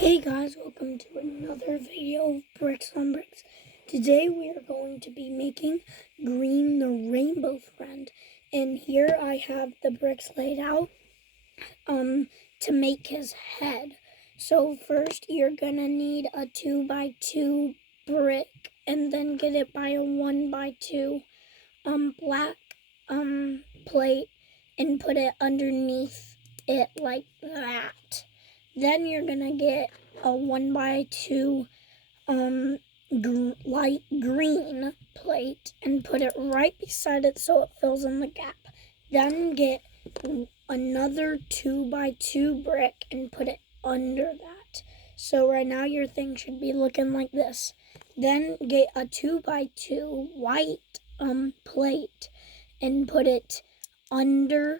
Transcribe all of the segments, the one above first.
Hey guys, welcome to another video of Bricks on Bricks. Today we are going to be making Green the Rainbow Friend. And here I have the bricks laid out to make his head. So first you're gonna need a 2x2 brick and then get it by a 1x2 black plate and put it underneath it like that. Then you're gonna get a 1x2 light green plate and put it right beside it so it fills in the gap. Then get another 2x2 brick and put it under that. So right now your thing should be looking like this. Then get a 2x2 white plate and put it under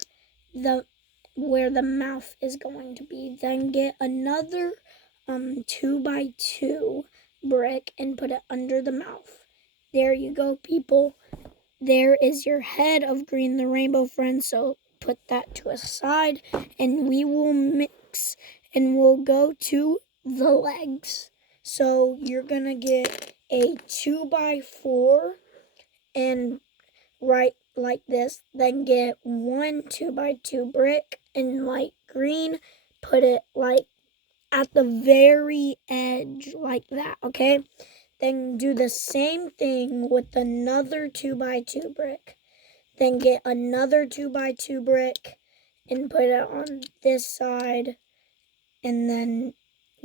where the mouth is going to be. Then get another 2x2 brick and put it under the mouth. There you go, people. There is your head of Green the Rainbow Friend. So put that to a side and we will mix and we'll go to the legs. So you're gonna get a 2x4 and right like this, then get one 2x2 brick in light green, put it like at the very edge like that, okay? Then do the same thing with another 2x2 brick. Then get another 2x2 brick and put it on this side, and then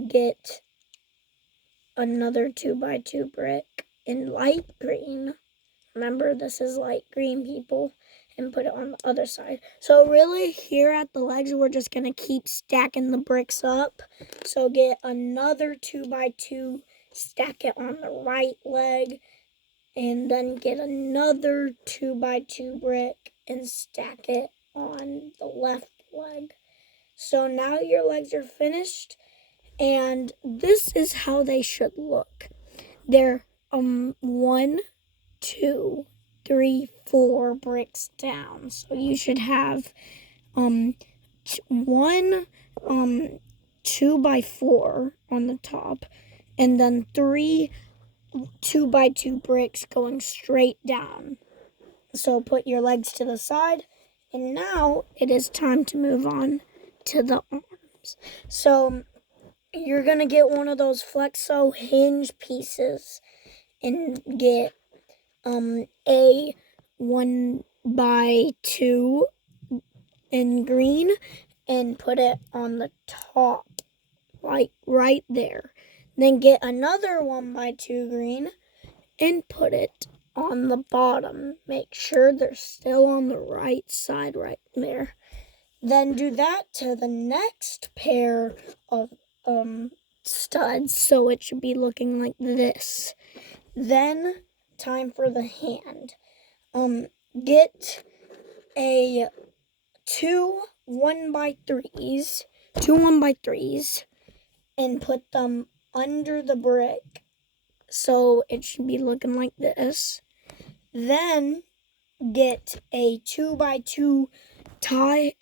get another 2x2 brick in light green. Remember, this is light green, people, and put it on the other side. So really, here at the legs, we're just going to keep stacking the bricks up. So get another 2x2, stack it on the right leg, and then get another 2x2 brick and stack it on the left leg. So now your legs are finished, and this is how they should look. They're 1, 2, 3, 4 bricks down. So you should have one 2x4 on the top, and then 3 2x2 bricks going straight down. So put your legs to the side, and now it is time to move on to the arms. So you're gonna get one of those Flexo hinge pieces and get a 1x2 in green and put it on the top, like right there. Then get another 1x2 green and put it on the bottom. Make sure they're still on the right side right there. Then do that to the next pair of studs, so it should be looking like this. Then time for the hand. Get a 2 1x3s, and put them under the brick. So it should be looking like this. Then get a 2x2 tie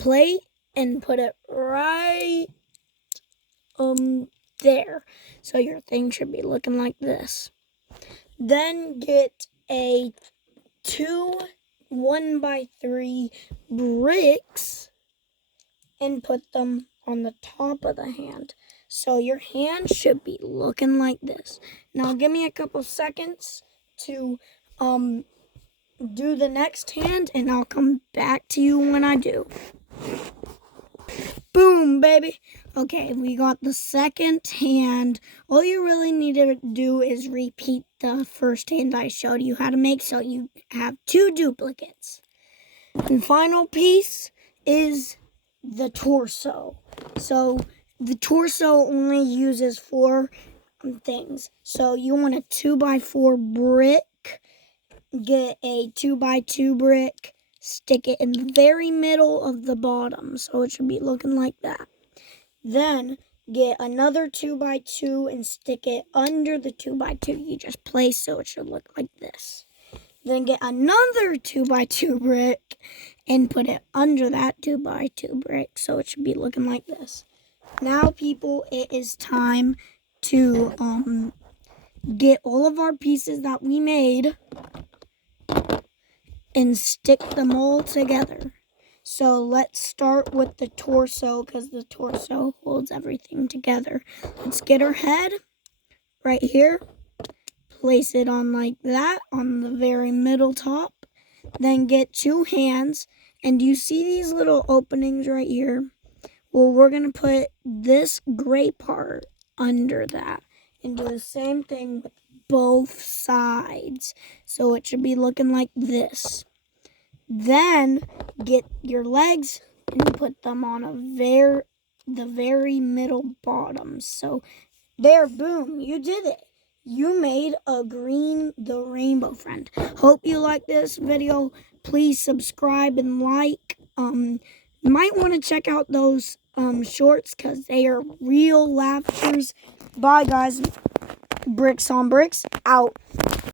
plate and put it right there. So your thing should be looking like this. Then get a 2 1x3 bricks and put them on the top of the hand. So your hand should be looking like this. Now give me a couple seconds to do the next hand, and I'll come back to you when I do. Boom, baby. Okay, we got the second hand. All you really need to do is repeat the first hand I showed you how to make, so you have 2 duplicates. And final piece is the torso. So the torso only uses 4 things. So you want a 2x4 brick, get a 2x2 brick, stick it in the very middle of the bottom, so it should be looking like that. Then get another 2x2 and stick it under the 2x2 you just placed, so it should look like this. Then get another 2x2 brick and put it under that 2x2 brick, so it should be looking like this. Now, people, it is time to get all of our pieces that we made and stick them all together. So let's start with the torso because the torso holds everything together. Let's get our head right here. Place it on like that on the very middle top. Then get 2 hands. And you see these little openings right here? Well, we're going to put this gray part under that and do the same thing with both sides. So it should be looking like this. Then get your legs and put them on the very middle bottom. So there, boom, you did it. You made a Green the Rainbow Friend. Hope you like this video. Please subscribe and like. You might want to check out those shorts because they are real laughers. Bye, guys. Bricks on Bricks out.